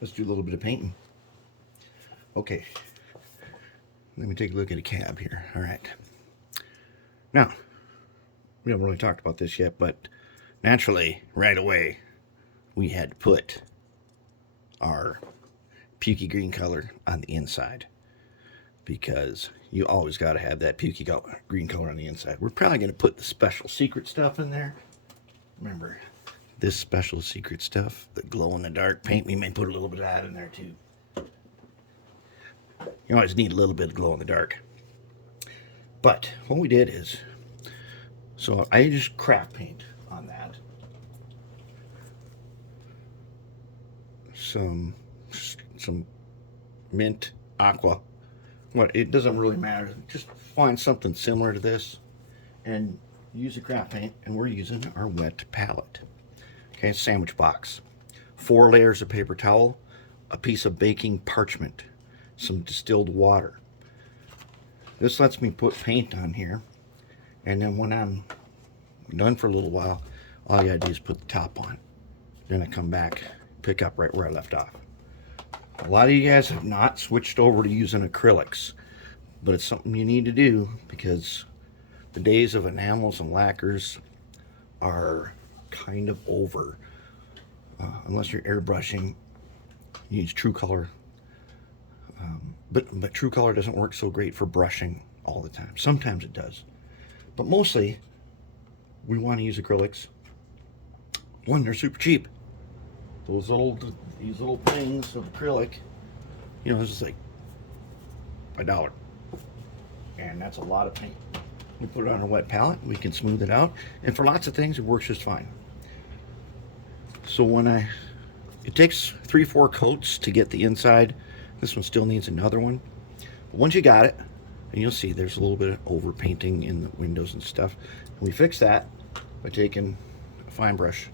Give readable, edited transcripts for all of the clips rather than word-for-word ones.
let's do a little bit of painting. Okay, let me take a look at a cab here. All right. Now, we haven't really talked about this yet, but naturally, right away, we had to put our pukey green color on the inside, because you always got to have that pukey green color on the inside. We're probably going to put the special secret stuff in there. Remember, this special secret stuff, the glow-in-the-dark paint, we may put a little bit of that in there too. You always need a little bit of glow-in-the-dark. But what we did is, so I just craft paint on that. Some mint aqua. What, it doesn't really matter. Just find something similar to this and use the craft paint, and we're using our wet palette. Okay, sandwich box. 4 layers of paper towel, a piece of baking parchment, some distilled water. This lets me put paint on here, and then when I'm done for a little while, all you gotta do is put the top on. Then I come back, pick up right where I left off. A lot of you guys have not switched over to using acrylics, but it's something you need to do, because the days of enamels and lacquers are kind of over. Unless you're airbrushing, you use True Color. But True Color doesn't work so great for brushing all the time. Sometimes it does. But mostly, we want to use acrylics. One, they're super cheap. These little things of acrylic, you know, this is like $1. And that's a lot of paint. We put it on a wet palette, we can smooth it out, and for lots of things it works just fine. So it takes 3-4 coats to get the inside. This one still needs another one. But once you got it, and you'll see there's a little bit of over painting in the windows and stuff. And we fix that by taking a fine brush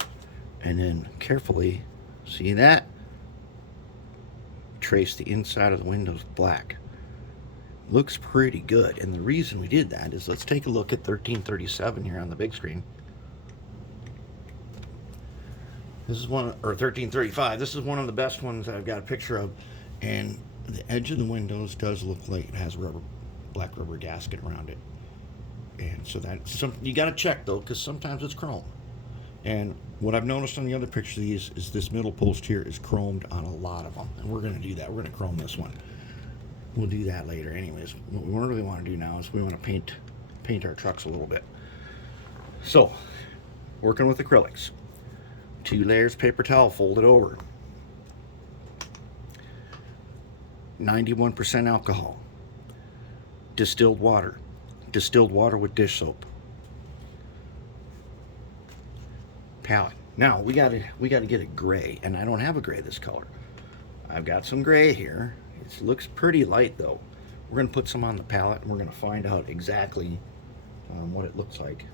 and then carefully, see that? Trace the inside of the windows black. Looks pretty good, and the reason we did that is, let's take a look at 1337 here on the big screen. This is or 1335. This is one of the best ones I've got a picture of, and the edge of the windows does look like it has black rubber gasket around it. And so that's something you got to check though, because sometimes it's chrome. And what I've noticed on the other pictures of these is this middle post here is chromed on a lot of them, and we're going to do that. We're going to chrome this one. We'll do that later. Anyways, what we really want to do now is we want to paint our trucks a little bit. So, working with acrylics. 2 layers paper towel folded over. 91% alcohol. Distilled water. Distilled water with dish soap. Palette. Now we gotta get it gray, and I don't have a gray this color. I've got some gray here. It looks pretty light though. We're gonna put some on the palette, and we're gonna find out exactly what it looks like.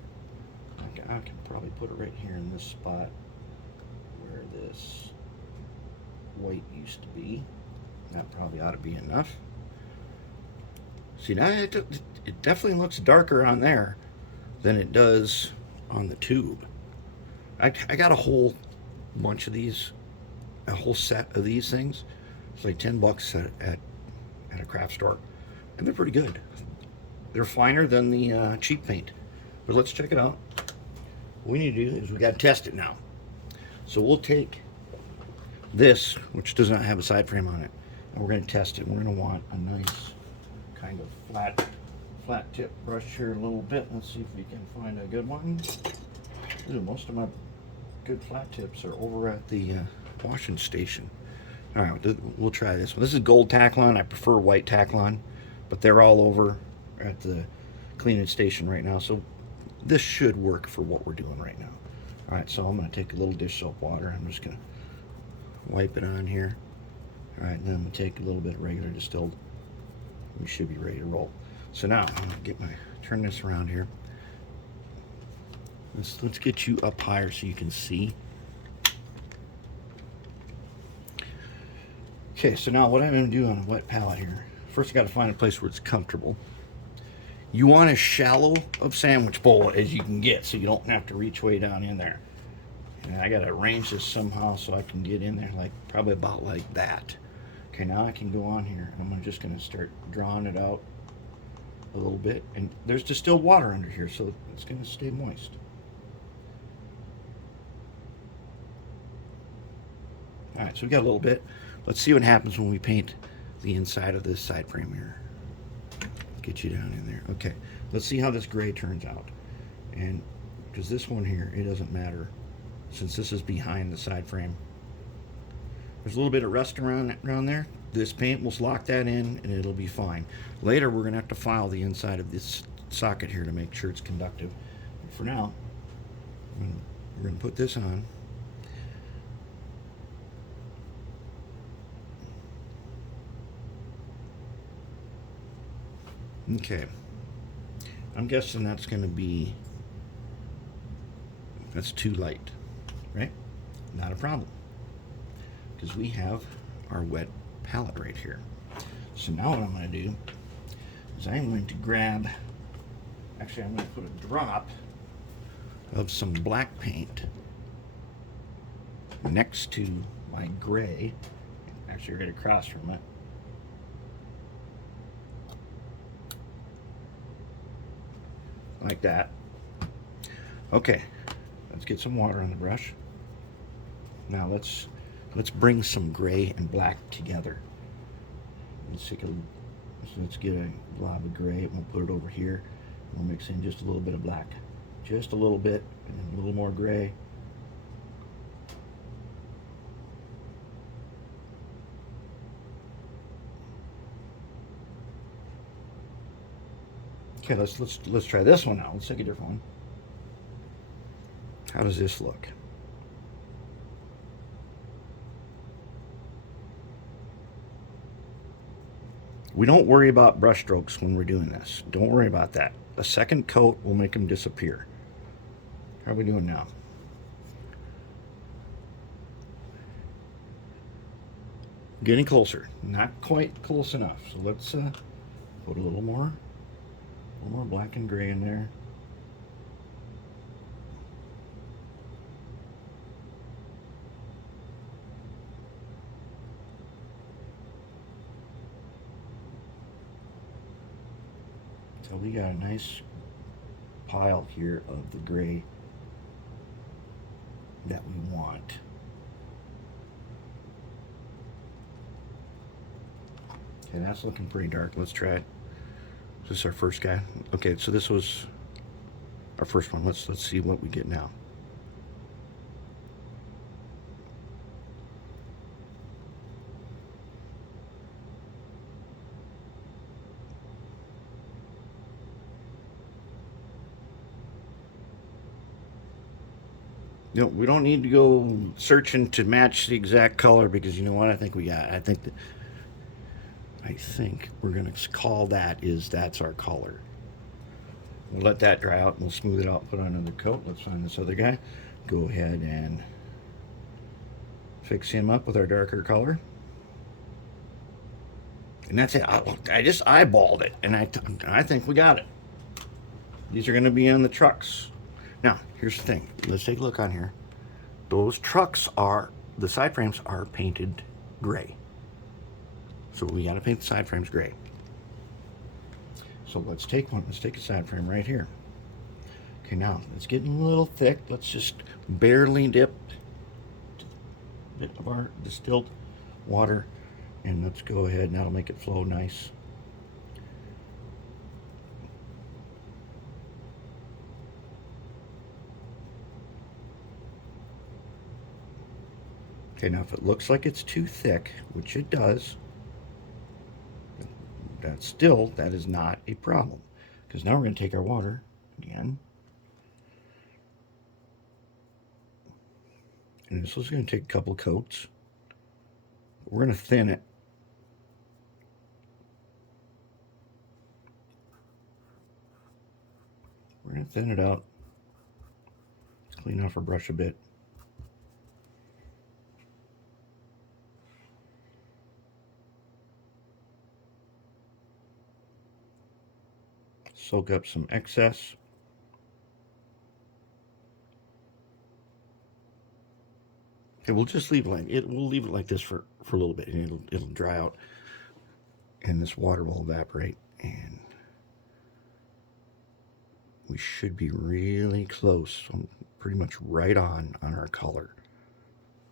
I can probably put it right here in this spot where this white used to be. That probably ought to be enough. See, now it definitely looks darker on there than it does on the tube. I got a whole bunch of these, a whole set of these things. It's like $10 at a craft store, and they're pretty good. They're finer than the cheap paint. But let's check it out. What we need to do is we got to test it now. So we'll take this, which does not have a side frame on it, and we're going to test it. We're going to want a nice kind of flat tip brush here a little bit. Let's see if we can find a good one. Ooh, most of my good flat tips are over at the washing station. All right, we'll try this one. This is gold Tacklon. I prefer white Tacklon, but they're all over at the cleaning station right now, so this should work for what we're doing right now. All right, so I'm going to take a little dish soap water. I'm just going to wipe it on here. All right, and then I'm going to take a little bit of regular distilled. We should be ready to roll. So now I'm going to turn this around here. Let's get you up higher so you can see. Okay, so now what I'm going to do on a wet palette here, first I got to find a place where it's comfortable. You want as shallow of sandwich bowl as you can get, so you don't have to reach way down in there. And I gotta arrange this somehow so I can get in there, like probably about like that. Okay, now I can go on here and I'm just gonna start drawing it out a little bit. And there's distilled water under here, so it's gonna stay moist. All right, so we got a little bit. Let's see what happens when we paint the inside of this side frame here. Get you down in there. Okay, let's see how this gray turns out. And because this one here, it doesn't matter since this is behind the side frame. There's a little bit of rust around there. This paint will lock that in and it'll be fine. Later, we're gonna have to file the inside of this socket here to make sure it's conductive. But for now, we're gonna put this on. Okay, I'm guessing that's going to be, that's too light, right? Not a problem, because we have our wet palette right here. So now what I'm going to do is I'm going to grab, actually I'm going to put a drop of some black paint next to my gray, actually right across from it. Like that. Okay, let's get some water on the brush. Now let's bring some gray and black together. Let's get a blob of gray and we'll put it over here. We'll mix in just a little bit of black, just a little bit, and then a little more gray. Okay, let's try this one out. Let's take a different one. How does this look? We don't worry about brush strokes when we're doing this. Don't worry about that. A second coat will make them disappear. How are we doing now? Getting closer. Not quite close enough. So let's put a little more black and gray in there. So we got a nice pile here of the gray that we want. Okay, that's looking pretty dark. Let's try it. This is our first guy. Okay, so this was our first one. Let's see what we get now. You know, we don't need to go searching to match the exact color because you know what I think we got. I think we're gonna call that's our color. We'll let that dry out and we'll smooth it out, put on another coat. Let's find this other guy. Go ahead and fix him up with our darker color. And that's it. I just eyeballed it and I think we got it. These are gonna be on the trucks. Now, here's the thing. Let's take a look on here. Those trucks the side frames are painted gray. So we gotta paint the side frames gray. So let's take a side frame right here. Okay, now it's getting a little thick. Let's just barely dip a bit of our distilled water and let's go ahead and that'll make it flow nice. Okay, now if it looks like it's too thick, which it does, that is not a problem. Because now we're going to take our water again. And this is going to take a couple coats. We're going to thin it. We're going to thin it out. Clean off our brush a bit. Soak up some excess. And we'll just leave it like it. We'll leave it like this for a little bit, and it'll dry out, and this water will evaporate, and we should be really close. Pretty much right on our color.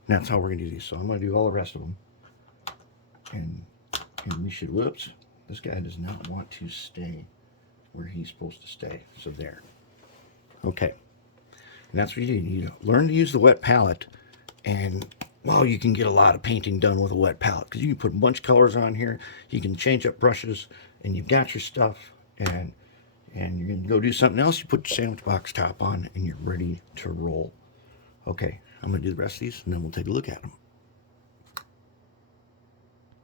And that's how we're gonna do these. So I'm gonna do all the rest of them, and we should. Whoops, this guy does not want to stay where he's supposed to stay. So there. Okay, and that's what you do. You learn to use the wet palette. And, well, you can get a lot of painting done with a wet palette because you can put a bunch of colors on here. You can change up brushes, and you've got your stuff. And you're going to go do something else. You put your sandwich box top on, and you're ready to roll. Okay, I'm going to do the rest of these, and then we'll take a look at them.